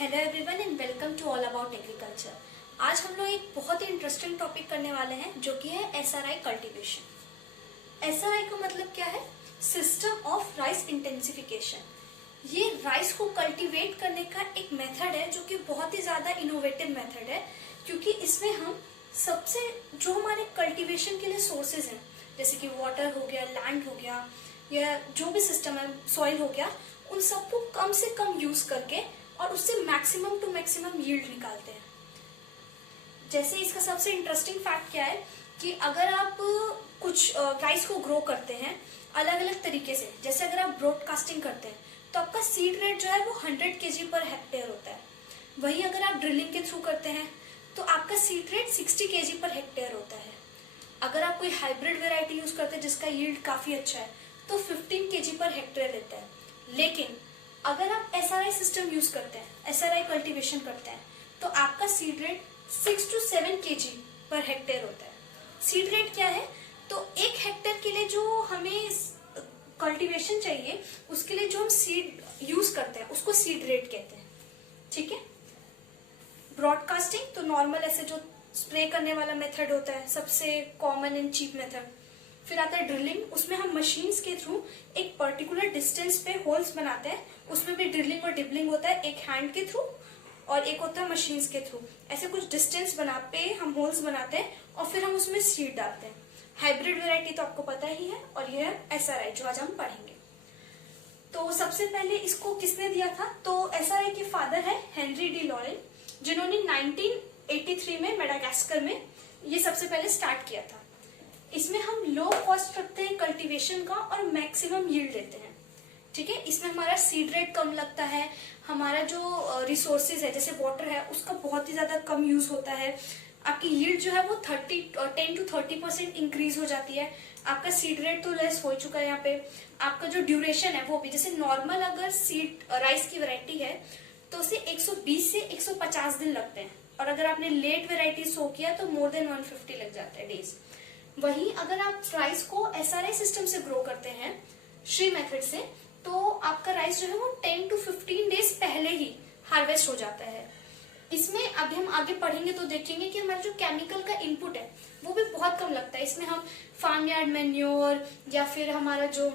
Hello everyone and welcome to all about agriculture. आज हम लोग एक बहुत ही इंटरेस्टिंग टॉपिक करने वाले हैं जो कि है एसआरआई कल्टीवेशन। एसआरआई का मतलब क्या है? System of rice intensification. ये राइस को कल्टीवेट करने का एक मेथड है जो कि बहुत ही ज्यादा इनोवेटिव मेथड है, क्योंकि इसमें हम सबसे जो हमारे कल्टीवेशन के लिए सोर्सेज हैं, जैसे कि वाटर हो गया, लैंड हो गया, या जो भी सिस्टम है, सॉइल हो गया, उन सबको कम से कम यूज करके और उससे मैक्सिमम टू मैक्सिमम यील्ड निकालते हैं। जैसे इसका सबसे इंटरेस्टिंग फैक्ट क्या है कि अगर आप कुछ राइस को ग्रो करते हैं अलग अलग तरीके से, जैसे अगर आप ब्रॉडकास्टिंग करते हैं तो आपका सीड रेट जो है वो 100 kg पर हेक्टेयर होता है। वही अगर आप ड्रिलिंग के थ्रू करते हैं तो आपका seed rate 60 kg per hectare होता है। अगर आप कोई हाइब्रिड वेराइटी यूज करते हैं जिसका यील्ड काफी अच्छा है तो 15 kg पर हेक्टेयर लेता है। लेकिन अगर आप एसआरआई सिस्टम यूज करते हैं, एसआरआई कल्टीवेशन करते हैं, तो आपका seed rate 6 to 7 kg per hectare होता है। सीड रेट क्या है? तो एक हेक्टेयर के लिए जो हमें कल्टीवेशन चाहिए उसके लिए जो हम सीड यूज करते हैं उसको सीड रेट कहते हैं। ठीक है। ब्रॉडकास्टिंग तो नॉर्मल ऐसे जो स्प्रे करने वाला मेथड होता है, सबसे कॉमन एंड चीप मेथड। फिर आता है ड्रिलिंग, उसमें हम मशीन्स के थ्रू एक पर्टिकुलर डिस्टेंस पे होल्स बनाते हैं, उसमें भी ड्रिलिंग और डिबलिंग होता है, एक हैंड के थ्रू और एक होता है मशीन्स के थ्रू। ऐसे कुछ डिस्टेंस बना पे हम होल्स बनाते हैं और फिर हम उसमें सीड डालते हैं। हाइब्रिड वेराइटी तो आपको पता ही है, और यह है एसआरआई जो आज हम पढ़ेंगे। तो सबसे पहले इसको किसने दिया था? तो एसआरआई के फादर है हेनरी डी लॉरेन, जिन्होंने 1983 में मेडागास्कर में ये सबसे पहले स्टार्ट किया था। इसमें हम लो कॉस्ट रखते हैं कल्टीवेशन का और मैक्सिमम यील्ड लेते हैं। ठीक है। इसमें हमारा सीड रेट कम लगता है, हमारा जो रिसोर्सेज है जैसे वाटर है उसका बहुत ही ज्यादा कम यूज होता है, आपकी यील्ड जो है वो 10 to 30% इंक्रीज हो जाती है। आपका सीड रेट तो लेस हो चुका है यहाँ पे। आपका जो ड्यूरेशन है वो भी, जैसे नॉर्मल अगर सीड राइस की वैरायटी है तो उसे 120 से 150 दिन लगते हैं, और अगर आपने लेट वेराइटी सो किया तो मोर देन 150 लग जाता है डेज। वहीं अगर आप राइस को एसआरआई सिस्टम से ग्रो करते हैं, श्री मेथड से, तो आपका राइस जो है वो 10 to 15 डेज पहले ही हार्वेस्ट हो जाता है। इसमें अभी हम आगे पढ़ेंगे तो देखेंगे कि हमारा जो केमिकल का इनपुट है वो भी बहुत कम लगता है। इसमें हम फार्म यार्ड मैन्योर या फिर हमारा जो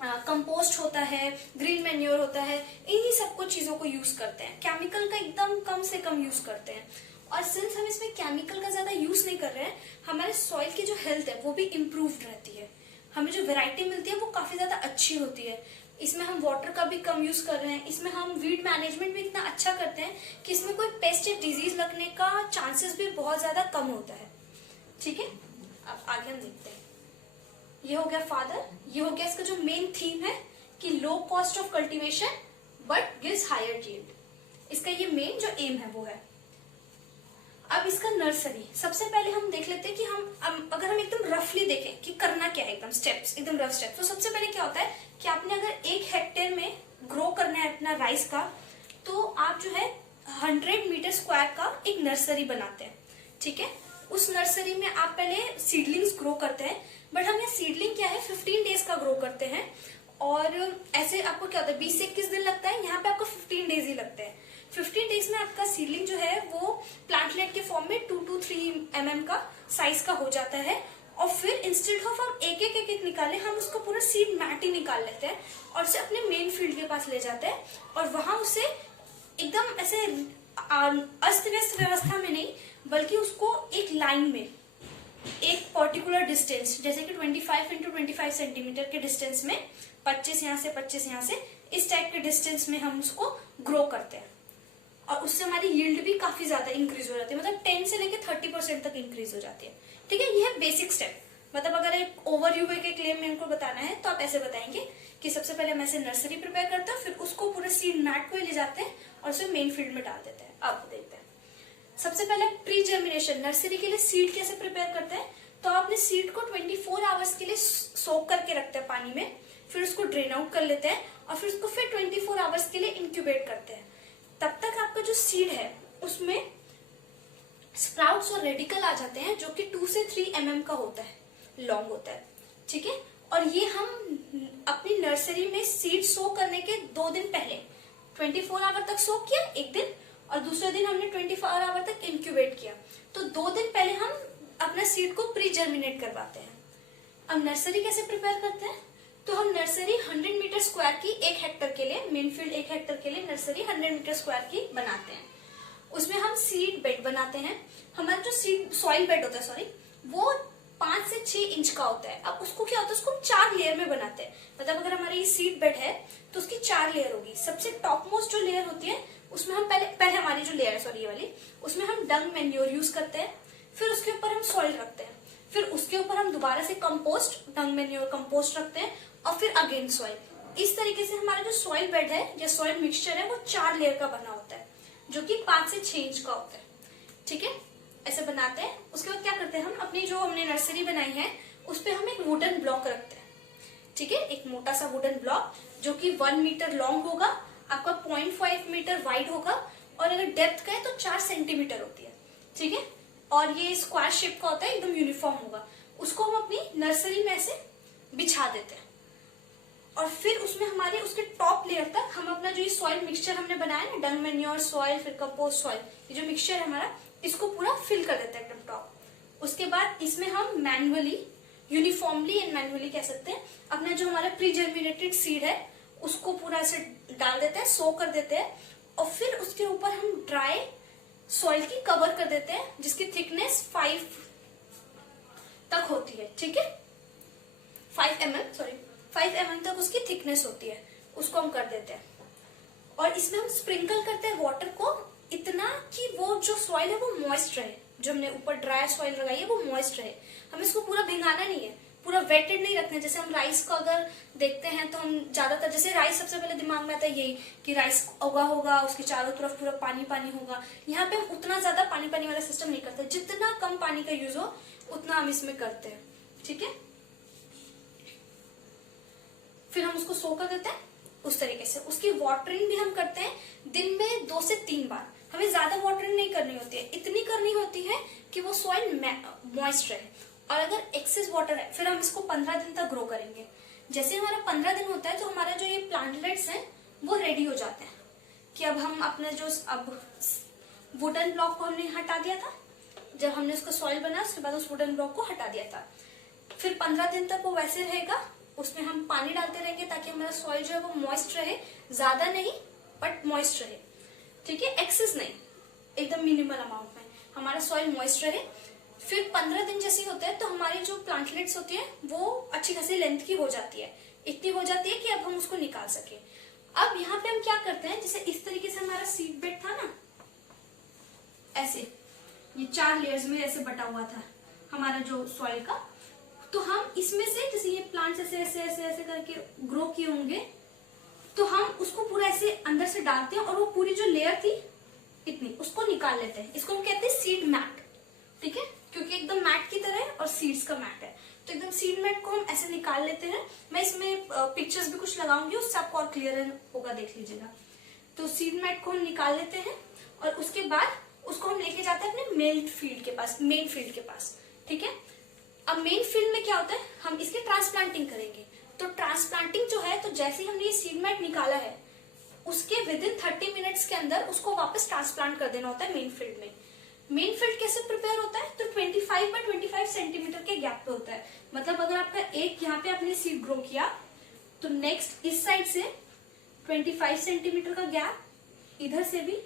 कंपोस्ट होता है, ग्रीन मैन्योर होता है, इन्हीं सबको चीजों को यूज करते हैं। केमिकल का एकदम कम से कम यूज करते हैं। और सिंस हम इसमें केमिकल का ज्यादा यूज नहीं कर रहे हैं, हमारे सॉइल की जो हेल्थ है वो भी इम्प्रूव्ड रहती है। हमें जो वैरायटी मिलती है वो काफी ज्यादा अच्छी होती है। इसमें हम वाटर का भी कम यूज कर रहे हैं। इसमें हम वीड मैनेजमेंट भी इतना अच्छा करते हैं कि इसमें कोई पेस्ट या डिजीज लगने का चांसेस भी बहुत ज्यादा कम होता है। ठीक है। अब आगे हम देखते हैं। ये हो गया फादर, ये हो गया इसका जो मेन थीम है कि low cost of cultivation but gives higher yield. इसका ये मेन जो एम है वो है। अब इसका नर्सरी, सबसे पहले हम देख लेते हैं कि अगर हम एकदम रफली देखें कि करना क्या है, एकदम स्टेप्स, एकदम रफ स्टेप। तो सबसे पहले क्या होता है कि आपने अगर 1 हेक्टेयर में ग्रो करना है अपना राइस का, तो आप जो है 100 मीटर स्क्वायर का एक नर्सरी बनाते हैं। ठीक है। उस नर्सरी में आप पहले सीडलिंग्स ग्रो करते हैं, बट हम यहाँ सीडलिंग क्या है 15 डेज का ग्रो करते हैं, और ऐसे आपको क्या होता है 20 से 21 दिन लगता है, यहाँ पे आपको 15 डेज ही लगते हैं। 15 डेज में आपका सीडलिंग जो है वो प्लांटलेट के फॉर्म में 2 to 3 mm का साइज का हो जाता है। और फिर इंस्टेड ऑफ हम एक एक निकाले, हम उसको पूरा सीड मैट ही निकाल लेते हैं और उसे अपने मेन फील्ड के पास ले जाते हैं, और वहां उसे एकदम ऐसे अस्त व्यस्त व्यवस्था में नहीं, बल्कि उसको एक लाइन में एक पर्टिकुलर डिस्टेंस, जैसे कि 25 into 25 सेंटीमीटर के डिस्टेंस में, 25 यहाँ से 25 यहाँ से, इस टाइप के डिस्टेंस में हम उसको ग्रो करते हैं। और उससे हमारी यील्ड भी काफी ज्यादा इंक्रीज हो जाती है, मतलब 10 से लेकर 30% तक इंक्रीज हो जाती है। ठीक है। ये है बेसिक स्टेप। मतलब अगर एक ओवरव्यू के क्लेम में इनको बताना है तो आप ऐसे बताएंगे कि सबसे पहले हम ऐसे नर्सरी प्रिपेयर करते हैं, फिर उसको पूरे सीड मैट को ले जाते हैं और उसे मेन फील्ड में डाल देते हैं। अब देखते हैं सबसे पहले प्री जर्मिनेशन, नर्सरी के लिए सीड कैसे प्रिपेयर करते हैं। तो आप अपने सीड को 24 आवर्स के लिए सोक करके रखते हैं पानी में, फिर उसको ड्रेन आउट कर लेते हैं और फिर उसको फिर 24 आवर्स के लिए इंक्यूबेट करते हैं। तब तक आपका जो सीड है उसमें स्प्राउट्स और रेडिकल आ जाते हैं, जो कि 2 से 3 mm का होता है, लॉन्ग होता है। ठीक है। और ये हम अपनी नर्सरी में सीड सो करने के 2 दिन पहले 24 आवर तक सोक किया एक दिन, और दूसरे दिन हमने 24 आवर तक इंक्यूबेट किया। तो 2 दिन पहले हम अपना सीड को प्री जर्मिनेट करवाते हैं। अब नर्सरी कैसे प्रिपेयर करते हैं? तो हम नर्सरी 100 मीटर स्क्वायर की 1 हेक्टर के लिए, मेन फील्ड 1 हेक्टर के लिए नर्सरी 100 मीटर स्क्वायर की बनाते हैं। उसमें हम सीड बेड बनाते हैं। हमारा जो सीड सॉइल बेड होता है, सॉरी, वो 5 से 6 इंच का होता है। अब उसको क्या होता है, उसको हम 4 लेयर में बनाते हैं। मतलब अगर हमारा ये सीड बेड है तो उसकी 4 लेयर होगी। सबसे टॉप मोस्ट जो लेयर होती है उसमें हम पहले हमारी जो लेयर है, सॉरी ये वाली, उसमें हम डंग मैन्योर यूज करते हैं। फिर उसके ऊपर हम सॉइल रखते हैं। फिर उसके ऊपर हम दोबारा से कंपोस्ट, डंग मैन्योर कंपोस्ट रखते हैं, और फिर अगेन सॉइल। इस तरीके से हमारा जो सॉइल बेड है या सॉइल मिक्सचर है वो 4 लेयर का बना होता है, जो कि 5 से 6 इंच का होता है। ठीक है, ऐसे बनाते हैं। उसके बाद क्या करते हैं, हम अपनी जो हमने नर्सरी बनाई है उस पर हम एक वुडन ब्लॉक रखते हैं। ठीक है, एक मोटा सा वुडन ब्लॉक जो कि 1 मीटर लॉन्ग होगा, आपका 0.5 मीटर वाइड होगा, और अगर डेप्थ का है तो 4 सेंटीमीटर होती है। ठीक है, और ये स्क्वायर शेप का होता है, एकदम यूनिफॉर्म होगा। उसको हम अपनी नर्सरी में ऐसे बिछा देते हैं, और फिर उसमें हमारे उसके टॉप लेयर तक हम अपना जो ये सॉइल मिक्सचर हमने बनाया ना, डंग मैन्योर, सॉइल, फिर कंपोस्ट, सॉइल, ये जो मिक्सचर है हमारा, इसको पूरा फिल कर देते हैं एकदम टॉप। उसके बाद इसमें हम मैनुअली, यूनिफॉर्मली एंड मैनुअली कह सकते हैं, अपना जो हमारा प्री जर्मिनेटेड सीड है उसको पूरा ऐसे डाल देते हैं, सो कर देते हैं, और फिर उसके ऊपर हम ड्राई सॉइल की कवर कर देते हैं, जिसकी थिकनेस 5 तक होती है। ठीक है, 5 mm तक उसकी थिकनेस होती है, उसको हम कर देते हैं। और इसमें हम स्प्रिंकल करते हैं वाटर को इतना कि वो जो सॉइल है वो मॉइस्ट रहे। जो हमने ऊपर ड्राई सॉइल लगाई है वो मॉइस्ट रहे। हमें इसको पूरा भिंगाना नहीं है, पूरा वेटेड नहीं रखना है। जैसे हम राइस को अगर देखते हैं तो हम ज्यादातर, जैसे राइस सबसे पहले दिमाग में आता है यही कि राइस उगा होगा, उसके चारों तरफ पूरा पानी पानी होगा। यहाँ पे हम उतना ज्यादा पानी पानी वाला सिस्टम नहीं करते, जितना कम पानी का यूज हो उतना हम इसमें करते हैं। ठीक है, फिर हम उसको सो कर देते हैं उस तरीके से। उसकी वाटरिंग भी हम करते हैं दिन में 2 से 3 बार। हमें ज्यादा वाटरिंग नहीं करनी होती है, इतनी करनी होती है कि वो सॉइल मॉइस्ट रहे। और अगर एक्सेस वाटर है, फिर हम इसको 15 दिन तक ग्रो करेंगे। जैसे हमारा 15 दिन होता है तो हमारा जो ये प्लांटलेट्स हैं वो रेडी हो जाते हैं कि अब हम अपना जो अब वुडन ब्लॉक को हमने हटा दिया था, जब हमने उसका सॉइल बनाया उसके बाद उस वुडन ब्लॉक को हटा दिया था। फिर 15 दिन तक वो वैसे रहेगा, उसमें हम पानी डालते रहेंगे ताकि हमारा सॉइल जो है वो मॉइस्ट रहे, ज्यादा नहीं बट मॉइस्ट रहे। ठीक है, एक्सेस नहीं, एकदम मिनिमल अमाउंट में हमारा सॉइल मॉइस्ट रहे। फिर 15 दिन जैसे होते हैं तो हमारी जो प्लांटलेट्स होती है वो अच्छी खासी लेंथ की हो जाती है, इतनी हो जाती है कि अब हम उसको निकाल सके। अब यहाँ पे हम क्या करते हैं, जैसे इस तरीके से हमारा सीड बेड था ना, ऐसे ये 4 लेयर्स में ऐसे बटा हुआ था हमारा जो सॉइल का, तो हम इसमें से जैसे ये प्लांट्स ऐसे ऐसे ऐसे ऐसे करके ग्रो किए होंगे तो हम उसको पूरा ऐसे अंदर से डालते हैं, और वो पूरी जो लेयर थी इतनी उसको निकाल लेते हैं। इसको हम कहते हैं सीड मैट। ठीक है, क्योंकि एकदम मैट की तरह है और सीड्स का मैट है, तो एकदम सीड मैट को हम ऐसे निकाल लेते हैं। मैं इसमें पिक्चर्स भी कुछ लगाऊंगी, उससे आपको और क्लियर होगा, देख लीजिएगा। तो सीड मैट को हम निकाल लेते हैं और उसके बाद उसको हम लेके जाते हैं अपने मेन फील्ड के पास। ठीक है, अब मेन फील्ड में क्या होता है, हम इसकी ट्रांसप्लांटिंग करेंगे। तो ट्रांसप्लांटिंग जो है, तो जैसे ही हमने ये सीड मैट निकाला है उसके विदिन 30 मिनट्स के अंदर उसको वापस ट्रांसप्लांट कर देना होता है मेन फील्ड में। मेन फील्ड कैसे प्रिपेयर होता है, तो 25 बाय 25 सेंटीमीटर के गैप पे होता है। मतलब अगर आपका एक यहाँ पे आपने सीड ग्रो किया तो नेक्स्ट इस साइड से 25 सेंटीमीटर का गैप, इधर से भी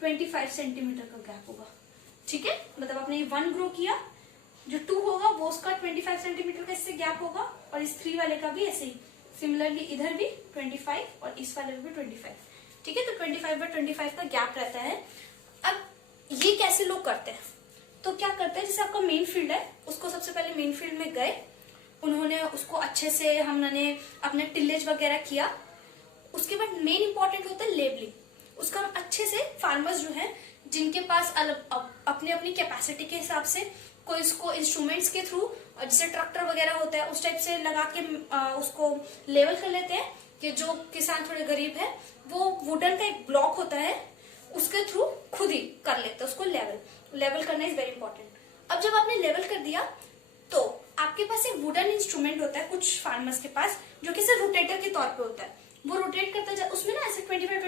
25 सेंटीमीटर का गैप होगा। ठीक है, मतलब आपने 1 ग्रो किया, जो 2 होगा वो उसका 25 सेंटीमीटर का इससे गैप होगा, और इस 3 वाले का भी ऐसे ही सिमिलरली इधर भी 25 और इस वाले में भी 25। ठीक है, तो 25 बाय 25 का गैप रहता है। अब ये कैसे लोग करते हैं, तो क्या करते हैं, जैसे आपका मेन फील्ड है उसको सबसे पहले मेन फील्ड में गए, उन्होंने उसको अच्छे से हमने अपने टिलेज वगैरह किया। उसके बाद मेन इंपॉर्टेंट होता है लेबलिंग। उसका हम अच्छे से फार्मर्स जो है जिनके पास अपने अपनी कैपेसिटी के हिसाब से कोई इसको इंस्ट्रूमेंट्स के थ्रू, जैसे ट्रैक्टर वगैरह होता है उस टाइप से लगा के उसको लेवल कर लेते हैं। कि जो किसान थोड़े गरीब है वो वुडन का एक ब्लॉक होता है उसके थ्रू खुद ही कर लेते हैं उसको लेवल करना इज वेरी इंपॉर्टेंट। अब जब आपने लेवल कर दिया तो आपके पास एक वुडन इंस्ट्रूमेंट होता है कुछ फार्मर्स के पास, जो कि सिर्फ रोटेटर के तौर पे होता है। वो रोटेट करता है, उसमें ना ऐसे 25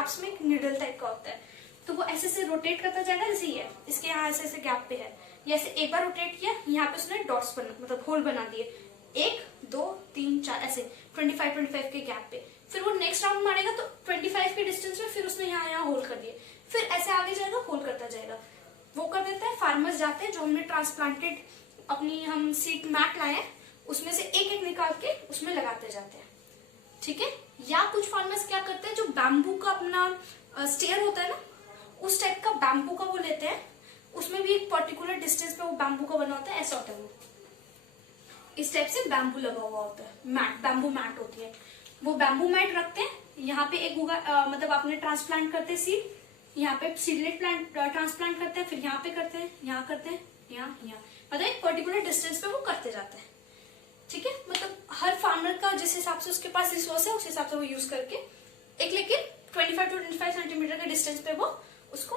गैप्स में एक निडल टाइप का होता है, तो वो ऐसे से रोटेट करता जाएगा, जैसे ये है, इसके यहाँ ऐसे ऐसे गैप पे है, ये ऐसे एक बार रोटेट किया, यहाँ पे उसने डॉट्स मतलब होल बना दिए, 1 2 3 4 ऐसे 25 के गैप पे। फिर वो नेक्स्ट राउंड मारेगा तो 25 के डिस्टेंस में फिर उसने यहाँ होल कर दिए, फिर ऐसे आगे जाएगा, होल करता जाएगा। वो कर देता है, फार्मर्स जाते हैं, जो हमने ट्रांसप्लांटेड अपनी हम सीड मैट लाए हैं उसमें से एक एक निकाल के उसमें लगाते जाते हैं, ठीक है। या कुछ फार्मर्स क्या करते हैं, जो बैम्बू का अपना स्टेयर होता है ना, उस टाइप का बैम्बू का वो लेते हैं, उसमें भी एक पर्टिकुलर डिस्टेंस पे वो बैम्बू का बना होता है, ऐसा होता है वो, इस टाइप से बैम्बू लगा हुआ होता है, मैट, बैम्बू मैट होती है। वो बैम्बू मैट रखते हैं, यहाँ पे एक मतलब आपने ट्रांसप्लांट करते हैं सीड, यहाँ पे सीडलेट प्लांट ट्रांसप्लांट करते हैं, फिर यहाँ पे करते हैं, यहाँ करते हैं, यहाँ, मतलब एक पर्टिकुलर डिस्टेंस पे वो करते जाते हैं, ठीक है। मतलब हर फार्मर का जिस हिसाब से उसके पास रिसोर्स है उस हिसाब से वो यूज करके एक, लेकिन 25 to 25 सेंटीमीटर के डिस्टेंस पे वो उसको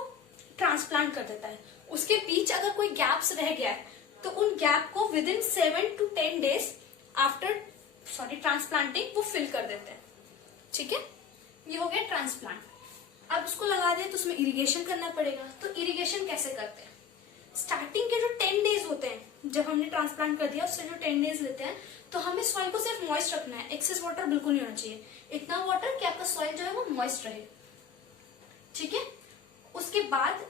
ट्रांसप्लांट कर देता है। उसके बीच अगर कोई गैप्स रह गया है तो उन गैप को with in 7 to 10 days after transplanting वो फिल कर देते हैं, ठीक है। ये हो गया ट्रांसप्लांट। अब उसको लगा दे तो उसमें इरिगेशन करना पड़ेगा। तो इरिगेशन कैसे करते हैं, स्टार्टिंग के जो 10 डेज होते हैं, जब हमने ट्रांसप्लांट कर दिया उससे जो 10 डेज लेते हैं, तो हमें सॉइल को सिर्फ मॉइस्ट रखना है, एक्सेस वाटर बिल्कुल नहीं होना चाहिए, इतना वाटर कि आपका सॉइल जो है वो मॉइस्ट रहे, ठीक है। उसके बाद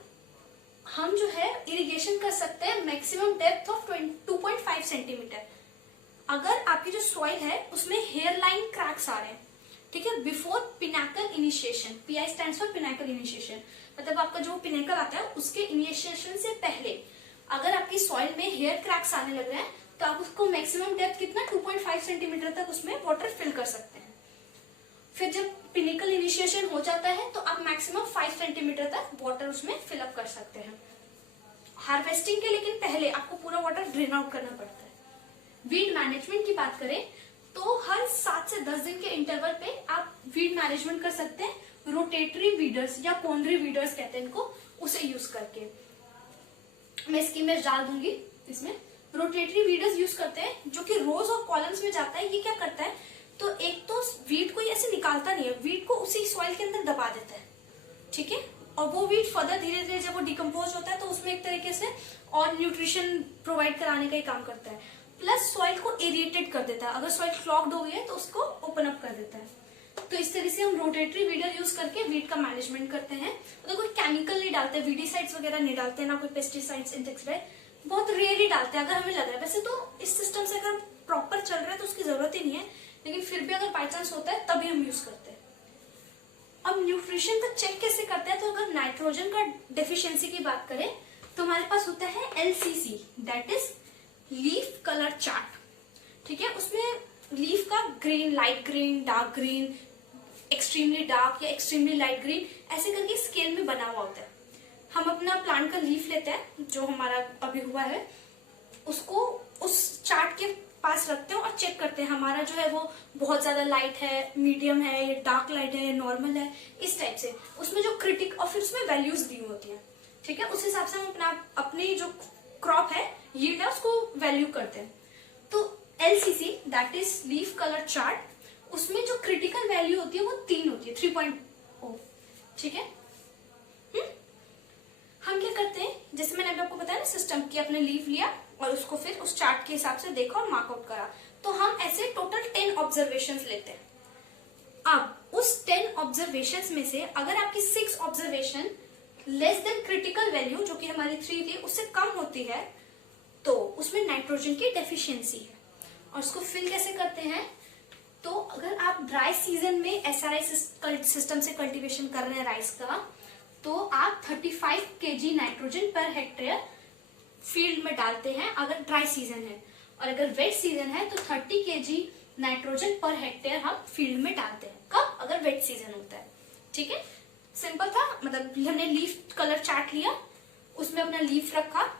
हम जो है इरिगेशन कर सकते हैं मैक्सिमम डेप्थ ऑफ 2.5 सेंटीमीटर। अगर आपकी जो सॉइल है उसमें हेयर लाइन क्रैक्स आ रहे हैं, ठीक है, before Pinnacle initiation, PI stands for Pinnacle initiation, मतलब आपका जो पिनाकल आता है उसके इनिशिएशन से पहले अगर आपकी सॉइल में हेयर क्रैक्स आने लग रहे हैं तो आप उसको मैक्सिमम डेप्थ कितना 2.5 सेंटीमीटर तक उसमें वाटर फिल कर सकते हैं। फिर जब पिनाकल इनिशिएशन हो जाता है तो आप मैक्सिमम 5 सेंटीमीटर तक वाटर उसमें फिलअप कर सकते हैं। हार्वेस्टिंग के लेकिन पहले आपको पूरा वाटर ड्रेन आउट करना पड़ता है। वीड मैनेजमेंट की बात करें तो हर 7 से 10 दिन के इंटरवल पे आप वीड मैनेजमेंट कर सकते हैं, रोटेटरी वीडर्स या कॉन्ड्री वीडर्स कहते हैं इनको, उसे यूज करके। मैं इसकी इमेज डाल दूंगी इसमें। रोटेटरी वीडर्स यूज करते हैं जो कि रोज और कॉलम्स में जाता है। ये क्या करता है, तो एक तो वीड को ऐसे निकालता नहीं है, वीड को उसी सॉइल के अंदर दबा देता है, ठीक है। और वो वीड फर्दर धीरे धीरे जब वो डिकम्पोज होता है तो उसमें एक तरीके से और न्यूट्रिशन प्रोवाइड कराने का ही काम करता है, प्लस सॉइल को एरिएटेड कर देता है। अगर सॉइल क्लॉग्ड हो गई है तो उसको ओपन अप कर देता है। तो इस तरह से हम रोटेटरी वीडर यूज करके वीड का मैनेजमेंट करते हैं। तो कोई केमिकल नहीं डालते, वीडीसाइड्स वगैरह नहीं डालते, ना कोई पेस्टिसाइड्स, इंसेक्टिसाइड, बहुत रेयरली डालते हैं अगर हमें लग रहा है। वैसे तो इस सिस्टम से अगर प्रॉपर चल रहा है तो उसकी जरूरत ही नहीं है, लेकिन फिर भी अगर बाई चांस होता है तभी हम यूज करते हैं। अब न्यूट्रिशन का चेक कैसे करते हैं, तो अगर नाइट्रोजन का डेफिशिएंसी की बात करें तो हमारे पास होता है LCC, that is leaf colour chart, ठीक है। उसमें लीफ का green, light green, dark green, extremely dark या एक्सट्रीमली लाइट ग्रीन, ऐसे करके स्केल में बना हुआ होता है। हम अपना प्लांट का लीफ लेते हैं जो हमारा अभी हुआ है, उसको उस चार्ट के पास रखते हैं और चेक करते हैं हमारा जो है वो बहुत ज्यादा लाइट है, मीडियम है, या डार्क लाइट है, या नॉर्मल है, इस टाइप से उसमें जो क्रिटिक, और फिर उसमें वैल्यूज दी होती है, ठीक है। उस हिसाब से हम अपनी जो क्रॉप है, यील्ड है, उसको वैल्यू करते हैं। तो LCC that is leaf colour chart, उसमें जो क्रिटिकल वैल्यू होती है वो 3 होती है, 3.0, ठीक है। हम क्या करते हैं, जैसे मैंने अभी आपको बताया ना सिस्टम, कि अपने लीफ लिया और उसको फिर उस चार्ट के हिसाब से देखा और मार्कआउट करा, तो हम ऐसे टोटल 10 ऑब्जर्वेशंस लेते हैं। अब उस 10 ऑब्जर्वेशंस में से अगर आपकी 6 observation less than critical value, जो कि हमारी 3 थी, उससे कम होती है, तो उसमें नाइट्रोजन की डेफिशिएंसी है। और उसको फिल कैसे करते हैं, तो अगर आप ड्राई सीजन में SRI सिस्टम से कल्टीवेशन कर रहे हैं राइस का, तो आप 35 kg nitrogen per hectare field में डालते हैं अगर ड्राई सीजन है, और अगर वेट सीजन है तो 30 kg नाइट्रोजन पर हेक्टेयर हम फील्ड में डालते हैं। कब, अगर वेट सीजन होता है, ठीक है। सिंपल था, मतलब हमने लीफ कलर चार्ट लिया, उसमें अपना लीफ रखा,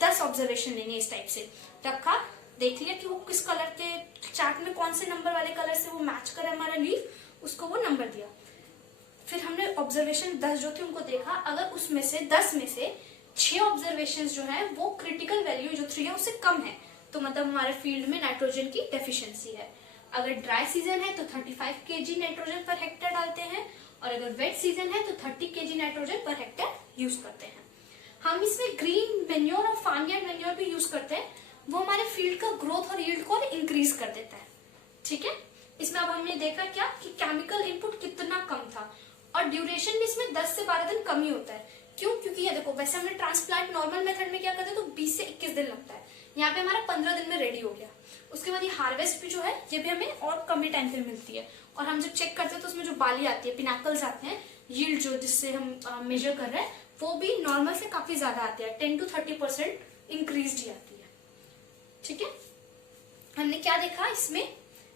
10 ऑब्जर्वेशन लेंगे इस टाइप से रखा, देख लिया कि वो किस कलर के चार्ट में कौन से नंबर वाले कलर से वो मैच करे हमारा लीफ, उसको वो नंबर दिया। फिर हमने ऑब्जर्वेशन 10 जो थे उनको देखा, अगर उसमें से 10 में से 6 ऑब्जर्वेशन जो है वो क्रिटिकल वैल्यू जो 3 है उससे कम है, तो मतलब हमारे फील्ड में नाइट्रोजन की डेफिशिएंसी है। अगर ड्राई सीजन है तो 35 kg नाइट्रोजन पर हेक्टेयर डालते हैं, और अगर वेट सीजन है तो 30 kg nitrogen per hectare use करते हैं। हम इसमें ग्रीन मेन्योर और फार्मयार्ड मेन्योर भी यूज करते हैं, वो हमारे फील्ड का ग्रोथ और यील्ड को इंक्रीज कर देता है। ठीक है, इसमें अब हमने देखा क्या कि केमिकल इनपुट कितना कम था और ड्यूरेशन भी इसमें 10 से 12 दिन कम ही होता है। क्यों? क्योंकि ये देखो, वैसे हमने ट्रांसप्लांट नॉर्मल मेथड में क्या करते हैं तो 20 से 21 दिन लगता है, यहाँ पे हमारा 15 दिन में रेडी हो गया। उसके बाद ये हार्वेस्ट भी जो है ये भी हमें और कम ही टाइम पे मिलती है। और हम जब चेक करते हैं तो उसमें जो बाली आती है, पिनाकल्स आते हैं, यील्ड जो जिससे हम मेजर कर रहे हैं, वो भी नॉर्मल से काफी ज्यादा आती है, 10 to 30% इंक्रीज ही आती है। ठीक है, हमने क्या देखा इसमें,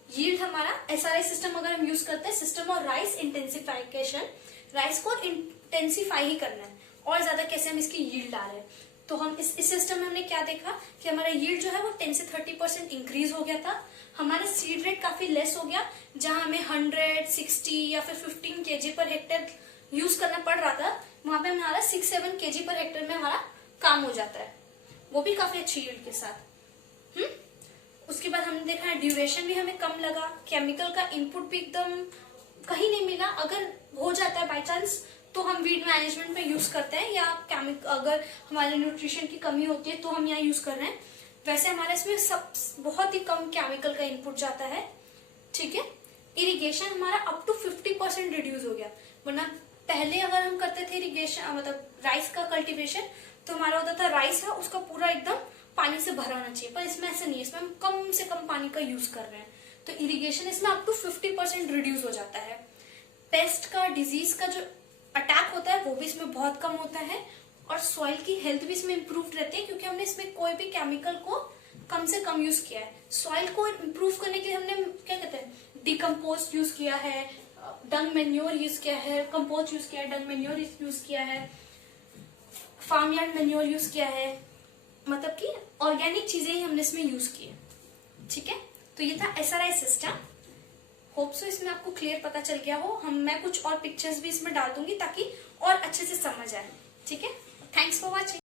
यील्ड हमारा SRI सिस्टम अगर हम यूज करते हैं, सिस्टम और राइस इंटेंसिफिकेशन, राइस को इंटेंसिफाई ही करना है और ज्यादा कैसे हम इसकी यील्ड ला रहे हैं। तो हम इस सिस्टम में हमने क्या देखा कि हमारा यील्ड जो है वो 10 से 30% इंक्रीज हो गया था। हमारा सीड रेट काफी लेस हो गया, जहां हमें 100, 60 या फिर 15 kg पर हेक्टेयर यूज करना पड़ रहा था, वहां पे हमारा 6-7 kg पर हेक्टेयर में हमारा काम हो जाता है, वो भी काफी अच्छी यील्ड के साथ। उसके बाद हमने देखा है ड्यूरेशन भी हमें कम लगा, केमिकल का इनपुट भी एकदम कहीं नहीं मिला। अगर हो जाता है बाय चांस तो हम वीड मैनेजमेंट में यूज करते हैं, या केमिकल अगर हमारे न्यूट्रिशन की कमी होती है तो हम यहाँ यूज कर रहे हैं। वैसे हमारे इसमें सब बहुत ही कम केमिकल का इनपुट जाता है। ठीक है, इरिगेशन हमारा अप टू 50% रिड्यूस हो गया, वरना पहले अगर हम करते थे इरिगेशन मतलब राइस का कल्टीवेशन तो हमारा होता था राइस है उसका पूरा एकदम पानी से भरा होना चाहिए, पर इसमें ऐसा नहीं है, इसमें हम कम से कम पानी का यूज कर रहे हैं, तो इरिगेशन इसमें अप टू 50% रिड्यूस हो जाता है। पेस्ट का, डिजीज का जो अटैक होता है वो भी इसमें बहुत कम होता है, और सॉइल की हेल्थ भी इसमें इम्प्रूव रहती है, क्योंकि हमने इसमें कोई भी केमिकल को कम से कम यूज किया है। सॉइल को इम्प्रूव करने के लिए हमने क्या कहते हैं, डिकम्पोस्ट यूज किया है, डंग मेन्योर यूज किया है, कंपोस्ट यूज किया है, डंग मेन्योर यूज किया है, फार्म यार्ड मेन्योर यूज किया है, मतलब कि ऑर्गेनिक चीजें ही हमने इसमें यूज की है। ठीक है, तो ये था SRI सिस्टम। होप सो इसमें आपको क्लियर पता चल गया हो। मैं कुछ और पिक्चर्स भी इसमें डाल दूंगी ताकि और अच्छे से समझ आए। ठीक है, थैंक्स फॉर वॉचिंग।